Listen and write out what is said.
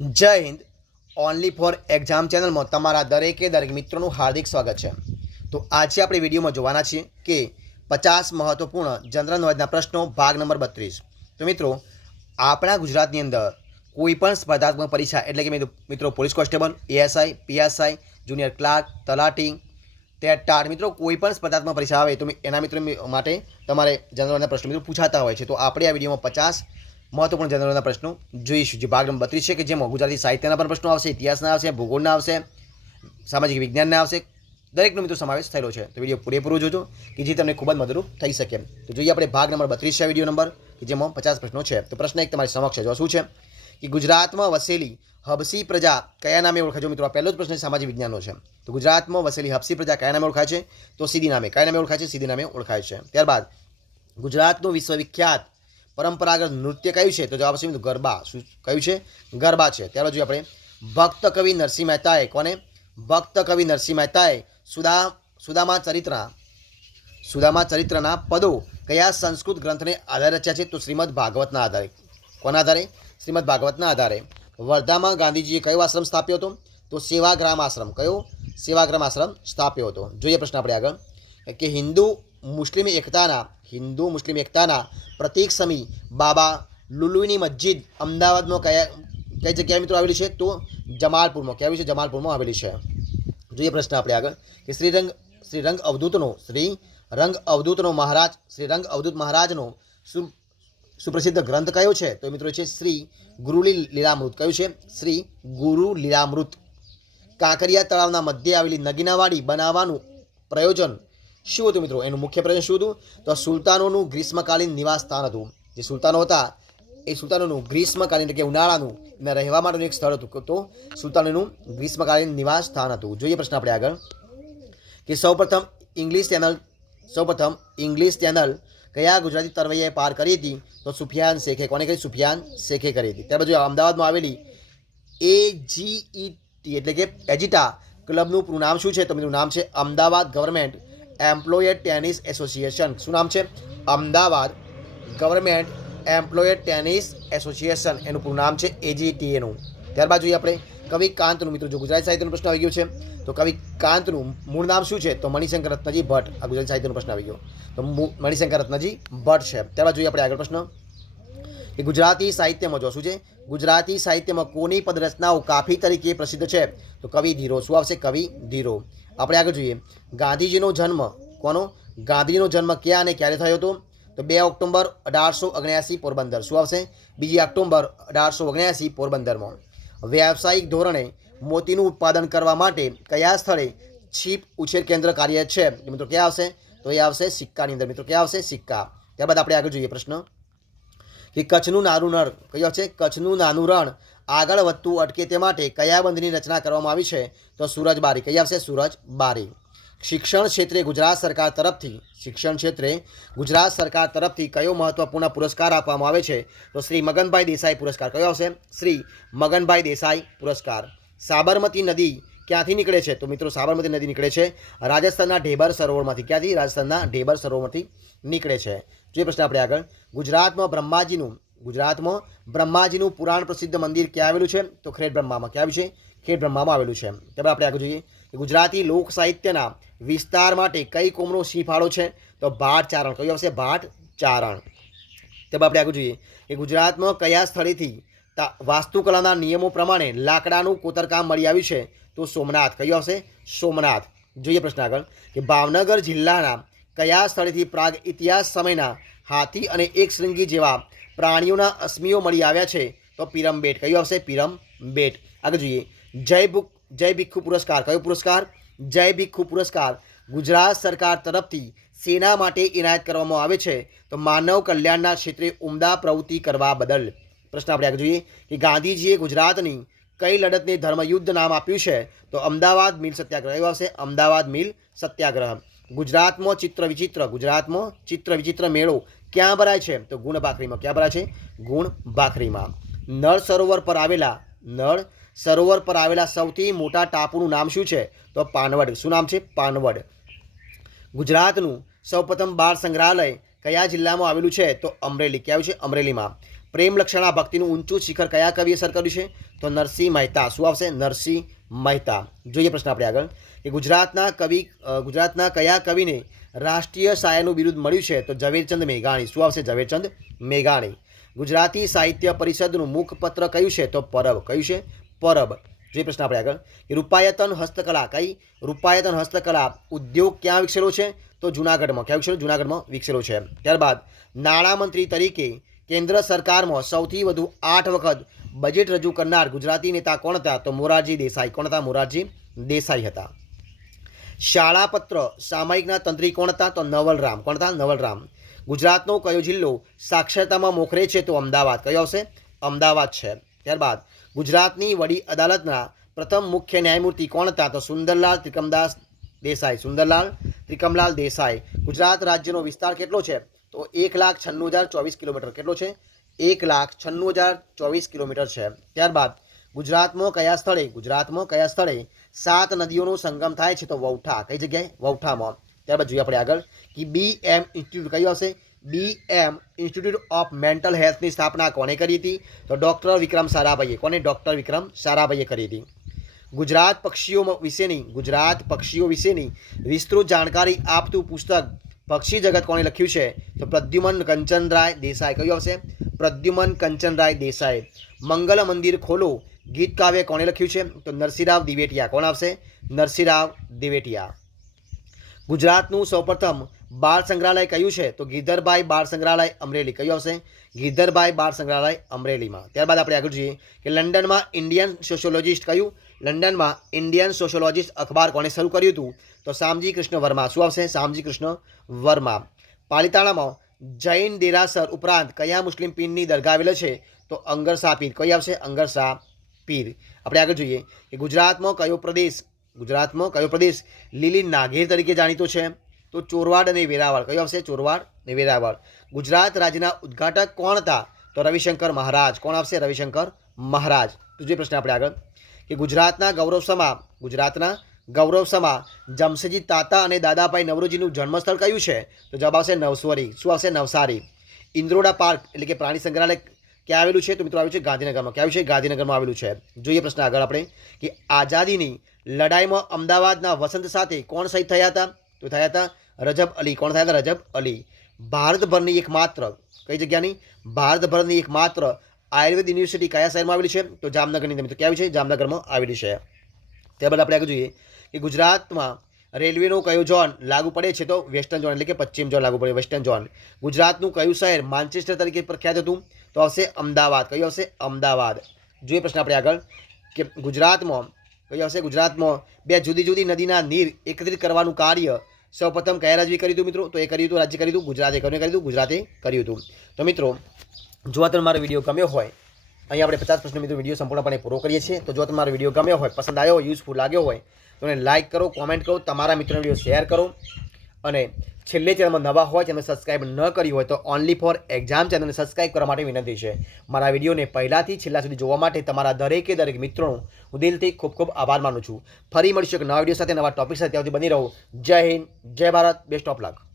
જય Hind. Only for exam ચેનલમાં તમારા દરેક મિત્રોનું હાર્દિક સ્વાગત છે. તો આજે આપણે વિડીયોમાં જોવાના છીએ કે 50 મહત્વપૂર્ણ જનરલ નોલેજના પ્રશ્નો ભાગ નંબર 32. તો મિત્રો, આપણા ગુજરાતની અંદર કોઈ પણ સ્પર્ધાત્મક પરીક્ષા એટલે કે મિત્રો police constable, ASI, PSI, junior clerk, તલાટી, ટેટ, મિત્રો કોઈ પણ સ્પર્ધાત્મક પરીક્ષા આવે તો એના મિત્રો માટે તમારે જનરલ નોલેજના પ્રશ્નો મિત્રો પૂછાતા હોય છે. તો આપણે આ વિડીયોમાં 50 મહત્વપૂર્ણ જનરલના પ્રશ્નો જોઈશું. જે ભાગ નંબર 32 છે કે જેમાં ગુજરાતી સાહિત્યના પણ પ્રશ્નો આવશે, ઇતિહાસના આવશે, ભૂગોળના આવશે, સામાજિક વિજ્ઞાનના આવશે. દરેકનો મિત્રો સમાવેશ થયેલો છે. તો વિડીયો પૂરેપૂરો જોજો કે જે તમને ખૂબ જ મદદરૂપ થઈ શકે. તો જોઈએ આપણે ભાગ નંબર 32 છે વિડીયો નંબર કે જેમાં 50 પ્રશ્નો છે. તો પ્રશ્ન એક તમારી સમક્ષ છે. જો શું છે કે ગુજરાતમાં વસેલી હબસી પ્રજા કયા નામે ઓળખાય છે? મિત્રો આ પહેલો જ પ્રશ્ન સામાજિક વિજ્ઞાનનો છે. તો ગુજરાતમાં વસેલી હબસી પ્રજા કયા નામે ઓળખાય છે? તો સીધી નામે. કયા નામે ઓળખાય છે? સીધી નામે ઓળખાય છે. ત્યારબાદ ગુજરાતનું વિશ્વવિખ્યાત પરંપરાગત નૃત્ય કયું છે? તો જવાબ છે ગરબા. શું કયું છે? ગરબા છે. ત્યારબાદ જોઈએ આપણે ભક્ત કવિ નરસિંહ મહેતાએ કોને? ભક્ત કવિ નરસિંહ મહેતાએ સુદામા ચરિત્રના પદો કયા સંસ્કૃત ગ્રંથને આધારે રચ્યા છે? તો શ્રીમદ ભાગવતના આધારે. કોના આધારે? શ્રીમદ ભાગવતના આધારે. વર્ધામાં ગાંધીજીએ કયો આશ્રમ સ્થાપ્યો હતો? તો સેવાગ્રામ આશ્રમ. કયો? સેવાગ્રામ આશ્રમ સ્થાપ્યો હતો. જોઈએ પ્રશ્ન આપણે આગળ કે હિન્દુ મુસ્લિમ એકતાના પ્રતીક સમી બાબા લુલુની મસ્જિદ અમદાવાદમાં કઈ જગ્યાએ મિત્રો આવેલી છે? તો જમાલપુરમાં. ક્યાં આવેલી છે? જમાલપુરમાં આવેલી છે. જોઈએ પ્રશ્ન આપણે આગળ કે શ્રી રંગ અવધૂત મહારાજનો સુપ્રસિદ્ધ ગ્રંથ કયો છે? તો મિત્રો છે શ્રી ગુરુ લીલામૃત. કયું છે? શ્રી ગુરુ લીલામૃત. કાંકરિયા તળાવના મધ્યે આવેલી નગીનાવાડી બનાવવાનું પ્રયોજન શું હતું મિત્રો? એનું મુખ્ય પ્રયોજન શું હતું? તો સુલતાનોનું ગ્રીષ્મકાલીન નિવાસ સ્થાન હતું. જે સુલતાનો હતા એ સુલતાનોનું ગ્રીષ્મકાલીન એટલે કે ઉનાળાનું એના રહેવા માટેનું એક સ્થળ હતું. તો સુલતાનોનું ગ્રીષ્મકાલીન નિવાસ સ્થાન હતું. જોઈએ પ્રશ્ન આપણે આગળ કે સૌપ્રથમ ઇંગ્લિશ ચેનલ કયા ગુજરાતી તરવૈયાએ પાર કરી હતી? તો સુફિયાન શેખે. કોને કરી? સુફિયાન શેખે કરી હતી. ત્યારબાદ અમદાવાદમાં આવેલી એજીઈટી એટલે કે એજીટા ક્લબનું પૂરું નામ શું છે? તો મિત્રો નામ છે Ahmedabad government employer tennis association. શું નામ છે? Ahmedabad government employer tennis association. એનું પૂરું નામ છે એજીટીએનું. ત્યારબાદ જોઈએ આપણે કવિ કાંતનું. મિત્રો જો ગુજરાતી સાહિત્યનો પ્રશ્ન આવી ગયો છે તો કવિ કાંતનું મૂળ નામ શું છે? તો મણિશંકર રત્નજી ભટ્ટ. આ ગુજરાતી સાહિત્યનો પ્રશ્ન આવી ગયો તો મણિશંકર રત્નજી ભટ્ટ છે. ત્યારબાદ જોઈએ આપણે આગળ પ્રશ્ન કે ગુજરાતી સાહિત્યમાં જો શું છે? ગુજરાતી સાહિત્યમાં કોની પદરચનાઓ કાફી તરીકે પ્રસિદ્ધ છે? તો કવિ ધીરો. શું આવશે? કવિ ધીરો. આપણે આગળ જોઈએ ગાંધીજીનો જન્મ ક્યાં અને ક્યારે થયો હતો? તો 2 ઓક્ટોબર 1879 પોરબંદર. શું આવશે? 2 ઓક્ટોબર 1879 પોરબંદરમાં. વ્યાવસાયિક ધોરણે મોતીનું ઉત્પાદન કરવા માટે કયા સ્થળે છીપ ઉછેર કેન્દ્ર કાર્યરત છે? મિત્રો ક્યાં આવશે? તો એ આવશે સિક્કાની અંદર. મિત્રો ક્યાં આવશે? સિક્કા. ત્યારબાદ આપણે આગળ જોઈએ પ્રશ્ન કે કચ્છનું નાનું રણ કયું છે? કચ્છનું નાનું રણ આગળ વધતું અટકે તે માટે કયા બંધની રચના કરવામાં આવી છે? તો સુરજબારી. કઈ આવશે? સુરજબારી. શિક્ષણ ક્ષેત્રે ગુજરાત સરકાર તરફથી કયો મહત્વપૂર્ણ પુરસ્કાર આપવામાં આવે છે? તો શ્રી મગનભાઈ દેસાઈ પુરસ્કાર. કયો આવશે? શ્રી મગનભાઈ દેસાઈ પુરસ્કાર. સાબરમતી નદી ક્યાંથી નીકળે છે? તો મિત્રો સાબરમતી નદી નીકળે છે રાજસ્થાનના ઢેબર સરોવરમાંથી. ક્યાંથી? રાજસ્થાનના ઢેબર સરોવરમાંથી નીકળે છે. જોઈએ પ્રશ્ન આપણે આગળ ગુજરાતમાં બ્રહ્માજીનું પુરાણ પ્રસિદ્ધ મંદિર ક્યાં આવેલું છે? તો ખેડબ્રહ્મામાં. ક્યાં આવ્યું છે? ખેડબ્રહ્મામાં આવેલું છે. ત્યારબાદ આપણે આગળ જોઈએ કે ગુજરાતી લોક સાહિત્યના વિસ્તાર માટે કઈ કોમનો સિંહ ફાળો છે? તો ભાટ ચારણ. કયું આવશે? ભાટ ચારણ. ત્યારબાદ આપણે આગળ જોઈએ કે ગુજરાતમાં કયા સ્થળેથી વાસ્તુકલાના નિયમો પ્રમાણે લાકડાનું કોતરકામ મળી આવ્યું છે? તો સોમનાથ. કયું આવશે? સોમનાથ. જોઈએ પ્રશ્ન આગળ કે ભાવનગર જિલ્લાના કયા સ્થળેથી પ્રાગ ઇતિહાસ સમયના હાથી અને એક શૃંગી જેવા પ્રાણીઓના અસ્મિઓ મળી આવ્યા છે? તો પિરમબેટ. કયું આવશે? પિરમબેટ. આગળ જોઈએ જય ભિક્ષુ પુરસ્કાર. કયો પુરસ્કાર? જય ભિક્ષુ પુરસ્કાર ગુજરાત સરકાર તરફથી સેના માટે ઇનાયત કરવામાં આવે છે? તો માનવ કલ્યાણના ક્ષેત્રે ઉમદા પ્રવૃત્તિ કરવા બદલ. પ્રશ્ન આપણે આગળ જોઈએ કે ગાંધીજીએ ગુજરાતની કઈ લડતને ધર્મયુદ્ધ નામ આપ્યું છે? તો અમદાવાદ મિલ સત્યાગ્રહ. કયો આવશે? અમદાવાદ મિલ સત્યાગ્રહ. ગુજરાતમાં ચિત્ર વિચિત્ર મેળો ક્યાં ભરાય છે? તો ગુણભાખરીમાં. ક્યાં ભરાય છે? ગુણભાખરીમાં. નળ સરોવર પર આવેલા સૌથી મોટા ટાપુનું નામ શું છે? તો પાનવડ. શું નામ છે? પાનવડ. ગુજરાતનું સૌપ્રથમ બાળ સંગ્રહાલય કયા જિલ્લામાં આવેલું છે? તો અમરેલી. ક્યાં આવ્યું છે? અમરેલીમાં. પ્રેમલક્ષણા ભક્તિનું ઊંચું શિખર કયા કવિએ સર કર્યું છે? તો નરસિંહ મહેતા. શું આવશે? નરસિંહ મહેતા. જોઈએ પ્રશ્ન આપણે આગળ કે ગુજરાતના કયા કવિને રાષ્ટ્રીય શાયરનું બિરુદ મળ્યું છે? તો ઝવેરચંદ મેઘાણી. શું આવશે? ઝવેરચંદ મેઘાણી. ગુજરાતી સાહિત્ય પરિષદનું મુખપત્ર કયું છે? તો પરબ. કયું છે? પરબ. જે પ્રશ્ન આપણે આગળ કે રૂપાયતન હસ્તકલા કઈ રૂપાયતન હસ્તકલા ઉદ્યોગ ક્યાં વિકસેલો છે? તો જૂનાગઢમાં. ક્યાં વિકસેલો? જૂનાગઢમાં વિકસેલો છે. ત્યારબાદ નાણામંત્રી તરીકે કેન્દ્ર સરકારમાં સૌથી વધુ 8 વખત બજેટ રજૂ કરનાર ગુજરાતી નેતા કોણ હતા? તો મોરારજી દેસાઈ. કોણ હતા? મોરારજી દેસાઈ હતા. શાળાપત્ર સામાયિકના તંત્રી કોણ હતા? તો નવલરામ. કોણ હતા? નવલરામ. ગુજરાતનો કયો જિલ્લો સાક્ષરતામાં મોખરે છે? તો અમદાવાદ. કયો આવશે? અમદાવાદ છે. ત્યારબાદ ગુજરાતની વડી અદાલતના પ્રથમ મુખ્ય ન્યાયમૂર્તિ કોણ હતા? તો સુંદરલાલ ત્રિકમદાસ દેસાઈ. સુંદરલાલ ત્રિકમલાલ દેસાઈ. ગુજરાત રાજ્યનો વિસ્તાર કેટલો છે? તો 1,96,024 કિલોમીટર. કેટલો છે? 1,96,024 કિલોમીટર છે. ત્યારબાદ ગુજરાતમાં કયા સ્થળે 7 નદીઓનો સંગમ થાય છે? તો વૌઠા. કઈ જગ્યાએ? વૌઠામાં. ત્યારબાદ જોઈએ આપણે આગળ કે BM ઇન્સ્ટિટ્યૂટ કયું આવશે? BM ઇન્સ્ટિટ્યૂટ ઓફ મેન્ટલ હેલ્થની સ્થાપના કોણે કરી હતી? તો ડૉક્ટર વિક્રમ સારાભાઈએ. કોને? ડૉક્ટર વિક્રમ સારાભાઈએ કરી હતી. ગુજરાત પક્ષીઓ વિશેની વિસ્તૃત જાણકારી આપતું પુસ્તક પક્ષી જગત કોણે લખ્યું છે? તો પ્રદ્યુમન કંચનરાય દેસાઈ. કયું આવશે? પ્રદ્યુમન કંચનરાય દેસાઈ. મંગલ મંદિર ખોલો ગીત કાવ્ય કોણે લખ્યું છે? તો નરસિંહરાવ દિવેટિયા. કોણ આવશે? નરસિંહરાવ દિવેટિયા. ગુજરાતનું સૌપ્રથમ બાળ સંગ્રહાલય કયું છે? તો ગિરધરભાઈ બાળ સંગ્રહાલય અમરેલી. કયું આવશે? ગિરધરભાઈ બાળ સંગ્રહાલય અમરેલીમાં. ત્યારબાદ આપણે આગળ જોઈએ કે લંડનમાં ઇન્ડિયન સોશિયોલોજિસ્ટ કયું? લંડનમાં ઇન્ડિયન સોશિયોલોજિસ્ટ અખબાર કોણે શરૂ કર્યું હતું? તો શામજી કૃષ્ણ વર્મા. શું આવશે? શામજી કૃષ્ણ વર્મા. પાલિતાણામાં જૈન દેરાસર ઉપરાંત કયા મુસ્લિમ પીરની દરગાહ આવેલ છે? તો અંગરસા પીર. કઈ આવશે? અંગરસા પીર. આપણે આગળ જોઈએ કે ગુજરાતમાં કયો પ્રદેશ લીલી નાગેર તરીકે જાણીતો છે? તો ચોરવાડ અને વેરાવળ. કયો આવશે? ચોરવાડ અને વેરાવળ. ગુજરાત રાજ્યના ઉદ્ઘાટક કોણ હતા? તો રવિશંકર મહારાજ. કોણ આવશે? રવિશંકર મહારાજ. તો જે પ્રશ્ન આપણે આગળ કે ગુજરાતના ગૌરવસમા જમશેદજી તાતા અને દાદાભાઈ નવરોજીનું જન્મસ્થળ કયું છે? તો જવાબ આવશે નવસારી. શું આવશે? નવસારી. ઇન્દ્રોડા પાર્ક એટલે કે પ્રાણી સંગ્રહાલય ક્યાં આવેલું છે? તો મિત્રો આવેલું છે ગાંધીનગરમાં. ક્યાં આવેલું છે? ગાંધીનગરમાં આવેલું છે. જોઈએ પ્રશ્ન આગળ આપણે કે આઝાદીની લડાઈમાં અમદાવાદના વસંત સાથે કોણ શહીદ થયા હતા? તો થયા હતા રજબ અલી. કોણ થયા હતા? રજબ અલી. ભારતભરની એકમાત્ર આયુર્વેદ યુનિવર્સિટી કયા શહેરમાં આવેલી છે? તો જામનગરની અંદર. ક્યાં આવી છે? જામનગરમાં આવેલી છે. ત્યારબાદ આપણે આગળ જોઈએ કે ગુજરાતમાં રેલવેનો કયો ઝોન લાગુ પડે છે? તો વેસ્ટર્ન ઝોન એટલે કે પશ્ચિમ ઝોન લાગુ પડે. Western zone. ગુજરાતનું કયું શહેર માન્ચેસ્ટર તરીકે પ્રખ્યાત હતું? તો આવશે અમદાવાદ. કયું આવશે? અમદાવાદ. જોઈએ પ્રશ્ન આપણે આગળ કે ગુજરાતમાં બે જુદી જુદી નદીના નીર એકત્રિત કરવાનું કાર્ય સૌપ્રથમ કયા રાજ્યે કર્યું હતું મિત્રો? તો એ કર્યું હતું ગુજરાતે. કોને કર્યું હતું? ગુજરાતે કર્યું હતું. તો મિત્રો જો તમને મારો વિડીયો ગમ્યો હોય, અહીં આપણે 50 પ્રશ્ન મિત્રો વિડીયો સંપૂર્ણપણે પૂરો કરીએ છીએ. તો જો તમને મારો વિડીયો ગમ્યો હોય, પસંદ આવ્યો હોય, યુઝફુલ લાગ્યો હોય તો એને લાઇક કરો, કોમેન્ટ કરો, તમારા મિત્રોને વિડીયો શેર કરો અને છેલ્લે ચેનલમાં નવા હોય ચેનલ સબસ્ક્રાઇબ ન કરી હોય તો ઓનલી ફોર એક્ઝામ ચેનલને સબસ્ક્રાઇબ કરવા માટે વિનંતી છે. મારા વિડીયોને પહેલાંથી છેલ્લા સુધી જોવા માટે તમારા દરેક મિત્રોનો હું દિલથી ખૂબ ખૂબ આભાર માનું છું. ફરી મળીશું એક નવા વિડીયો સાથે, નવા ટોપિક સાથે. ત્યાંથી બની રહો. જય હિન્દ, જય ભારત, બેસ્ટ ઓફ લક.